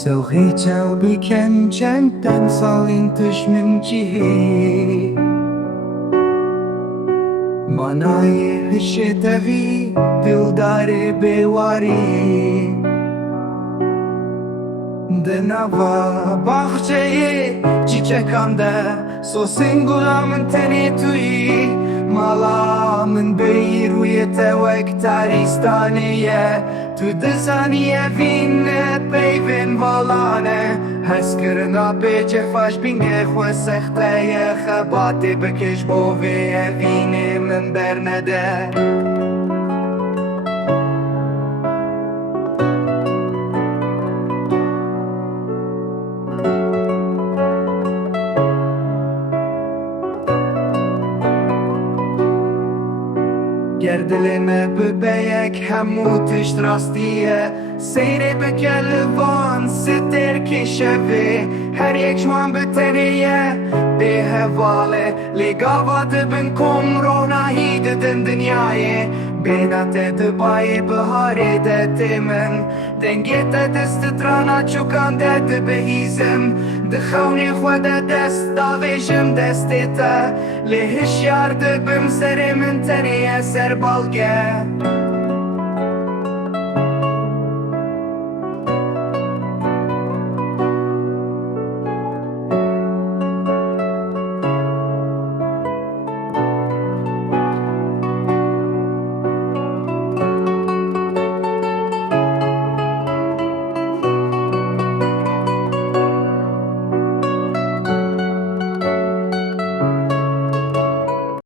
Şoxê çavbiken çend demsalên tişmin cihê nayê hişê tevî dildarê bê warî Di nava baxçeyê çîçekan de Sosingula min tenê tuyî Mala min bêyî Rûyê te wek tarîstanê ye Tu dizanî evîn peyvên vala ne Hezkirina bê cefaş bingehê sexte ye Xebatê bikêş bo vê evînê min bernede Gerdilene bibeyek hemû tişt rastiye Seyrê bike li van stêrkê şevê Her yek ji wan bi tenê ye bê hevalê Lê gava dibin komronahî didin dinyayê Bêhna te di bayê biharê de tê min Dengê te dilstrana çûkan de dibihîzim Di xewnê xwe de dest davêjim destê te Lê hişyar dibim serê min tenê ye serbalge